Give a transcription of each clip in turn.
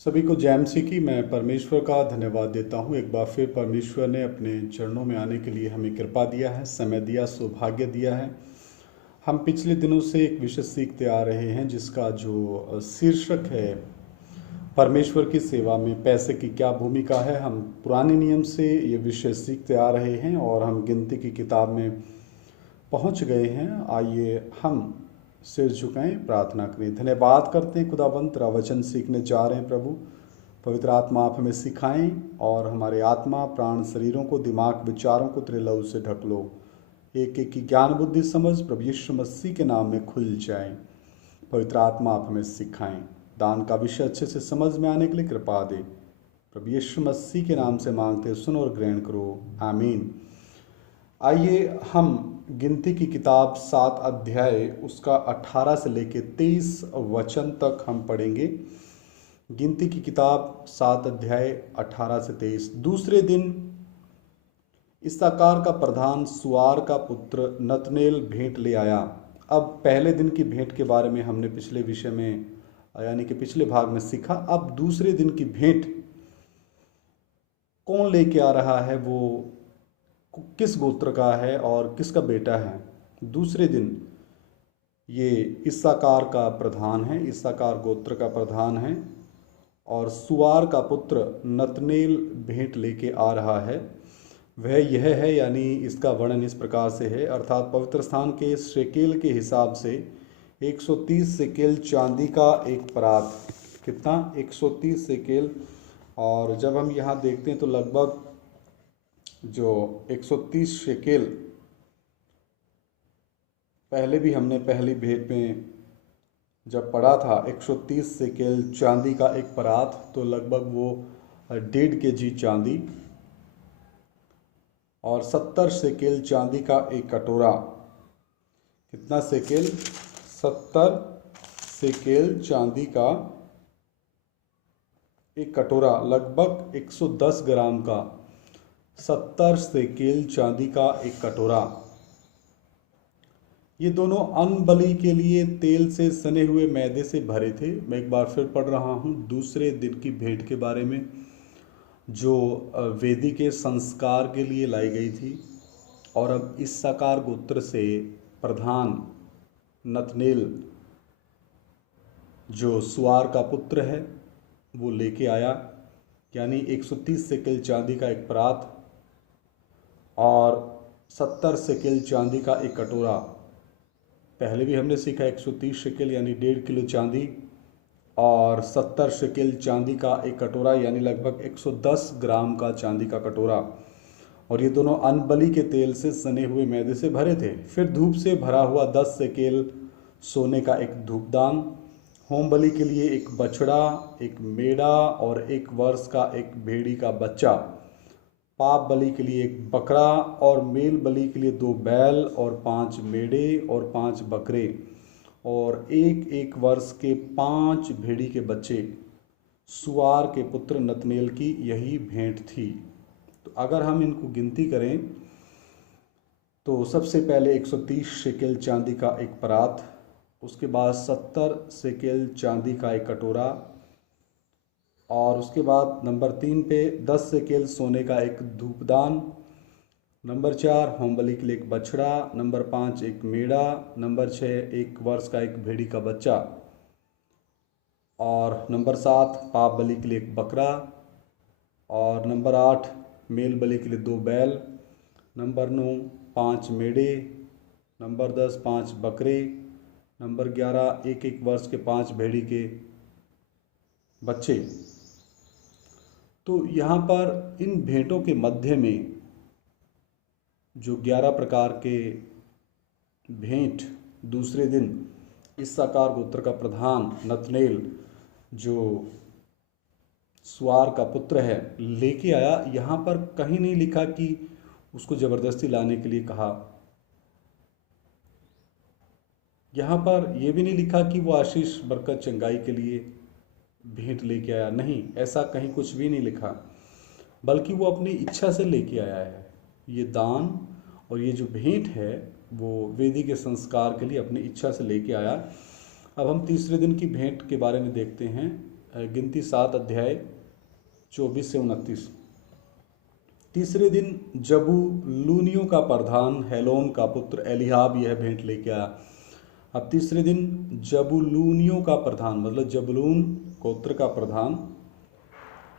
सभी को जय मसीह की। मैं परमेश्वर का धन्यवाद देता हूँ। एक बार फिर परमेश्वर ने अपने चरणों में आने के लिए हमें कृपा दिया है, समय दिया, सौभाग्य दिया है। हम पिछले दिनों से एक विषय सीखते आ रहे हैं जिसका जो शीर्षक है परमेश्वर की सेवा में पैसे की क्या भूमिका है। हम पुराने नियम से ये विषय सीखते आ रहे हैं और हम गिनती की किताब में पहुंच गए हैं। आइए हम सिर झुकाएं, प्रार्थना करें। धन्यवाद करते हैं खुदावंत, तेरा वचन सीखने जा रहे हैं प्रभु। पवित्र आत्मा आप हमें सिखाएं और हमारे आत्मा प्राण शरीरों को, दिमाग विचारों को तेरे लहू से ढक लो। एक एक की ज्ञान बुद्धि समझ प्रभु यीशु मसीह के नाम में खुल जाए। पवित्र आत्मा आप हमें सिखाएं। दान का विषय अच्छे से समझ में आने के लिए कृपा दे। प्रभु यीशु मसीह के नाम से मांगते, सुनो और ग्रहण करो, आमीन। आइए हम गिनती की किताब 7 अध्याय उसका 18 से लेकर 23 वचन तक हम पढ़ेंगे। गिनती की किताब 7 अध्याय 18 से 23। दूसरे दिन इस्साकार का प्रधान सुआर का पुत्र नतनेल भेंट ले आया। अब पहले दिन की भेंट के बारे में हमने पिछले विषय में यानी कि पिछले भाग में सीखा। अब दूसरे दिन की भेंट कौन लेके आ रहा है, वो किस गोत्र का है और किसका बेटा है। दूसरे दिन ये इस्साकार का प्रधान है, इस्साकार गोत्र का प्रधान है और सुआर का पुत्र नतनेल भेंट लेके आ रहा है। वह यह है, यानी इसका वर्णन इस प्रकार से है, अर्थात पवित्र स्थान के शेकेल के हिसाब से 130 शेकेल चांदी का एक परात। कितना? 130 शेकेल। और जब हम यहाँ देखते हैं तो लगभग जो 130 शेकेल पहले भी हमने पहली भेंट में जब पढ़ा था, 130 शेकेल चांदी का एक परात, तो लगभग वो 1.5 kg चांदी और 70 शेकेल चांदी का एक कटोरा। कितना शेकेल? 70 शेकेल चांदी का एक कटोरा, लगभग 110 ग्राम का 70 शेकेल चांदी का एक कटोरा। ये दोनों अन्न बलि के लिए तेल से सने हुए मैदे से भरे थे। मैं एक बार फिर पढ़ रहा हूँ दूसरे दिन की भेंट के बारे में, जो वेदी के संस्कार के लिए लाई गई थी। और अब इस्साकार गोत्र से प्रधान नतनेल, जो सुआर का पुत्र है, वो लेके आया, यानी 130 शेकेल चांदी का एक परात और 70 शेकेल चांदी का एक कटोरा। पहले भी हमने सीखा 130 शेकेल यानी 1.5 किलो चांदी और 70 शेकेल चांदी का एक कटोरा यानी लगभग 110 ग्राम का चांदी का कटोरा। और ये दोनों अन्न बलि के तेल से सने हुए मैदे से भरे थे। फिर धूप से भरा हुआ 10 शेकेल सोने का एक धूपदान, होम बलि के लिए एक बछड़ा, एक मेढ़ा और 1 वर्ष का एक भेड़ी का बच्चा, पाप बलि के लिए एक बकरा और मेल बलि के लिए 2 बैल और 5 मेढ़े और 5 बकरे और 1 वर्ष के 5 भेड़ी के बच्चे। सुआर के पुत्र नतनेल की यही भेंट थी। तो अगर हम इनको गिनती करें तो सबसे पहले 130 शेकेल चांदी का एक परात, उसके बाद 70 शेकेल चांदी का एक कटोरा और उसके बाद नंबर 3 पे 10 शेकेल सोने का एक धूपदान, नंबर 4 होम बलि के लिए एक बछड़ा, नंबर 5 एक मेढ़ा, नंबर 6 1 वर्ष का एक भेड़ी का बच्चा और नंबर 7 पाप बलि के लिए एक बकरा और नंबर 8 मेल बलि के लिए 2 बैल, नंबर 9 5 मेढ़े, नंबर 10 5 बकरे, नंबर 11 1 वर्ष के 5 भेड़ी के बच्चे। तो यहाँ पर इन भेंटों के मध्य में जो 11 प्रकार के भेंट दूसरे दिन इस्साकार गोत्र का प्रधान नतनेल, जो सुआर का पुत्र है, लेके आया, यहाँ पर कहीं नहीं लिखा कि उसको ज़बरदस्ती लाने के लिए कहा। यहाँ पर यह भी नहीं लिखा कि वो आशीष बरकत चंगाई के लिए भेंट लेके आया। नहीं, ऐसा कहीं कुछ भी नहीं लिखा, बल्कि वो अपनी इच्छा से लेके आया है। ये दान और ये जो भेंट है वो वेदी के संस्कार के लिए अपनी इच्छा से लेके आया। अब हम तीसरे दिन की भेंट के बारे में देखते हैं। गिनती 7 अध्याय 24 से 29। तीसरे दिन जबूलूनियों का प्रधान हेलोन का पुत्र एलीहाब यह भेंट लेके आया। अब तीसरे दिन जबूलूनियों का प्रधान मतलब जबूलून गोत्र का प्रधान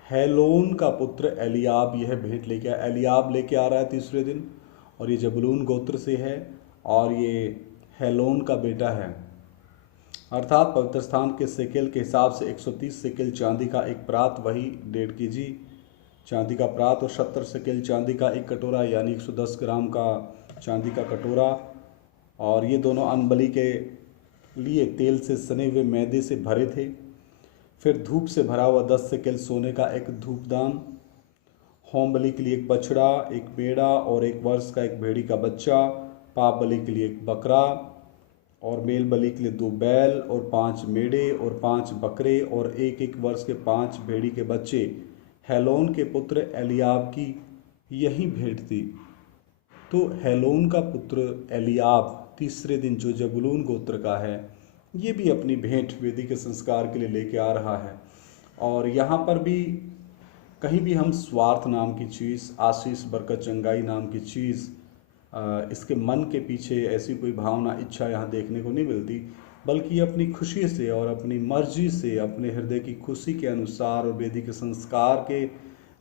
हेलोन का पुत्र एलीआब यह भेंट लेके आया। एलीआब लेके आ रहा है तीसरे दिन, और ये जबूलून गोत्र से है और ये हेलोन का बेटा है। अर्थात पवित्र स्थान के सेकेल के हिसाब से 130 सेकेल चांदी का एक प्रात, वही 1.5 केजी चांदी का प्रात, और 70 सेकेल चांदी का एक कटोरा यानी 110 ग्राम का चांदी का कटोरा। और ये दोनों अन्नबलि के लिए तेल से सने हुए मैदे से भरे थे। फिर धूप से भरा हुआ 10 सेकेल सोने का एक धूपदान, होम बलि के लिए एक बछड़ा, एक मेढ़ा और 1 वर्ष का एक भेड़ी का बच्चा, पाप बलि के लिए एक बकरा और मेल बलि के लिए 2 बैल और 5 मेढ़े और 5 बकरे और 1 वर्ष के 5 भेड़ी के बच्चे। हेलोन के पुत्र एलीआब की यही भेंट थी। तो हेलोन का पुत्र एलीआब तीसरे दिन जो जबूलून गोत्र का है, ये भी अपनी भेंट वेदी के संस्कार के लिए लेके आ रहा है। और यहाँ पर भी कहीं भी हम स्वार्थ नाम की चीज़, आशीष बरकत चंगाई नाम की चीज़, इसके मन के पीछे ऐसी कोई भावना इच्छा यहाँ देखने को नहीं मिलती, बल्कि अपनी खुशी से और अपनी मर्जी से अपने हृदय की खुशी के अनुसार और वेदी के संस्कार के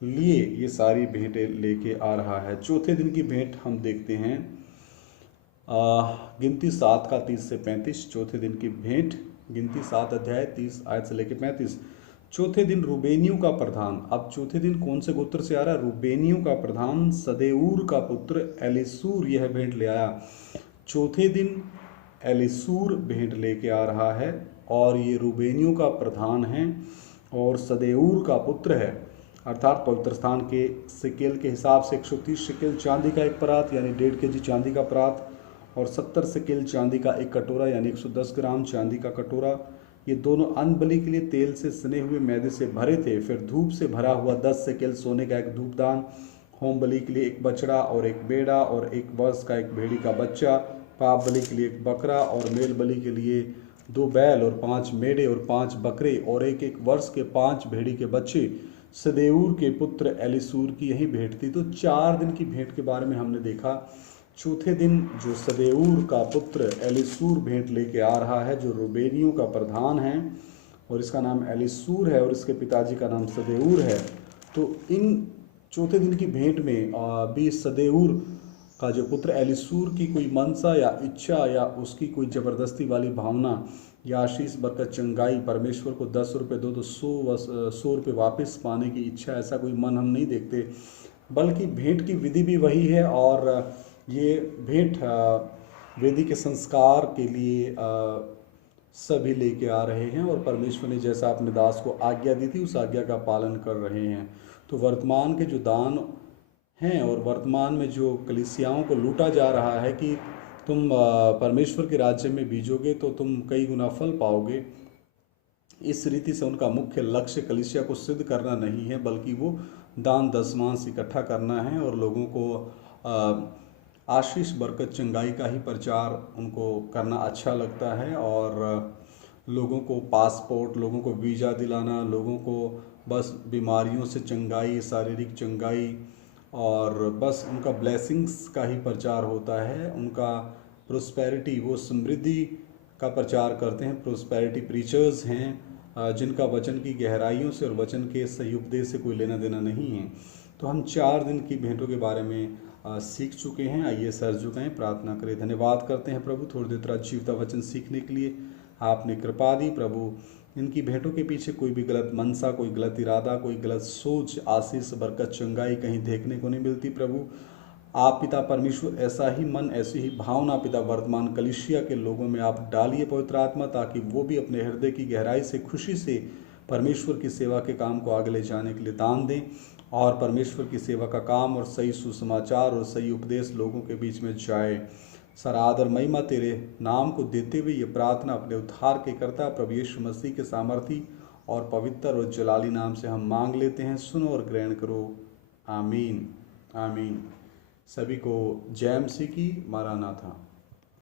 लिए ये सारी भेंटें लेके आ रहा है। चौथे दिन की भेंट हम देखते हैं गिनती 7 का 30 से 35। चौथे दिन की भेंट गिनती 7 अध्याय 30 आयत से लेकर 35। चौथे दिन रूबेनियों का प्रधान, अब चौथे दिन कौन से गोत्र से आ रहा है? रूबेनियों का प्रधान सदेऊर का पुत्र एलीसूर यह भेंट ले आया। चौथे दिन एलीसूर भेंट लेके आ रहा है और ये रूबेनियों का प्रधान है और सदेऊर का पुत्र है। अर्थात पवित्र स्थान के सिकेल के हिसाब से 130 शिकेल चांदी का एक परात यानी 1.5 केजी चांदी का परात और 70 शिकेल चांदी का एक कटोरा यानी 110 ग्राम चांदी का कटोरा। ये दोनों अन्न बलि के लिए तेल से सने हुए मैदे से भरे थे। फिर धूप से भरा हुआ 10 शिकेल सोने का एक धूपदान, होम बलि के लिए एक बछड़ा और एक मेढ़ा और 1 वर्ष का एक भेड़ी का बच्चा, पाप बलि के लिए एक बकरा और मेल बलि के लिए 2 बैल और 5 मेढ़े और 5 बकरे और 1 वर्ष के 5 भेड़ी के बच्चे। सदेऊर के पुत्र एलीसूर की यही भेंट थी। तो 4 दिन की भेंट के बारे में हमने देखा। चौथे दिन जो सदेऊर का पुत्र एलीसूर भेंट लेके आ रहा है, जो रूबेनियों का प्रधान है और इसका नाम एलीसूर है और इसके पिताजी का नाम सदेऊर है। तो इन चौथे दिन की भेंट में भी सदेऊर का जो पुत्र एलीसूर की कोई मनसा या इच्छा या उसकी कोई ज़बरदस्ती वाली भावना या आशीष बरकत चंगाई, परमेश्वर को 10 रुपये दो तो 100 रुपये वापस पाने की इच्छा, ऐसा कोई मन हम नहीं देखते, बल्कि भेंट की विधि भी वही है। और ये भेंट वेदी के संस्कार के लिए सभी लेके आ रहे हैं और परमेश्वर ने जैसा अपने दास को आज्ञा दी थी उस आज्ञा का पालन कर रहे हैं। तो वर्तमान के जो दान हैं और वर्तमान में जो कलीसियाओं को लूटा जा रहा है कि तुम परमेश्वर के राज्य में बीजोगे तो तुम कई गुना फल पाओगे, इस रीति से उनका मुख्य लक्ष्य कलीसिया को सिद्ध करना नहीं है, बल्कि वो दान दशमांश इकट्ठा करना है और लोगों को आशीष बरकत चंगाई का ही प्रचार उनको करना अच्छा लगता है। और लोगों को पासपोर्ट, लोगों को वीज़ा दिलाना, लोगों को बस बीमारियों से चंगाई, शारीरिक चंगाई और बस उनका ब्लेसिंग्स का ही प्रचार होता है। उनका प्रोस्पेरिटी, वो समृद्धि का प्रचार करते हैं। प्रोस्पेरिटी प्रीचर्स हैं जिनका वचन की गहराइयों से और वचन के सही उपदेश से कोई लेना देना नहीं है। तो हम 4 दिन की भेंटों के बारे में सीख चुके हैं। आइए सर झुकाएं, प्रार्थना करें। धन्यवाद करते हैं प्रभु थोड़ी देर तरह जीवता वचन सीखने के लिए आपने कृपा दी। प्रभु इनकी भेंटों के पीछे कोई भी गलत मनसा, कोई गलत इरादा, कोई गलत सोच, आशीष बरकत चंगाई कहीं देखने को नहीं मिलती। प्रभु आप पिता परमेश्वर ऐसा ही मन, ऐसी ही भावना पिता वर्तमान कलीसिया के लोगों में आप डालिए पवित्र आत्मा, ताकि वो भी अपने हृदय की गहराई से खुशी से परमेश्वर की सेवा के काम को आगे ले जाने के लिए दान दें और परमेश्वर की सेवा का काम और सही सुसमाचार और सही उपदेश लोगों के बीच में जाए। सर आदर महिमा तेरे नाम को देते हुए ये प्रार्थना अपने उद्धार के कर्ता प्रभु यीशु मसीह के सामर्थी और पवित्र और जलाली नाम से हम मांग लेते हैं। सुनो और ग्रहण करो। आमीन आमीन। सभी को जय मसीह की। मारानाथा।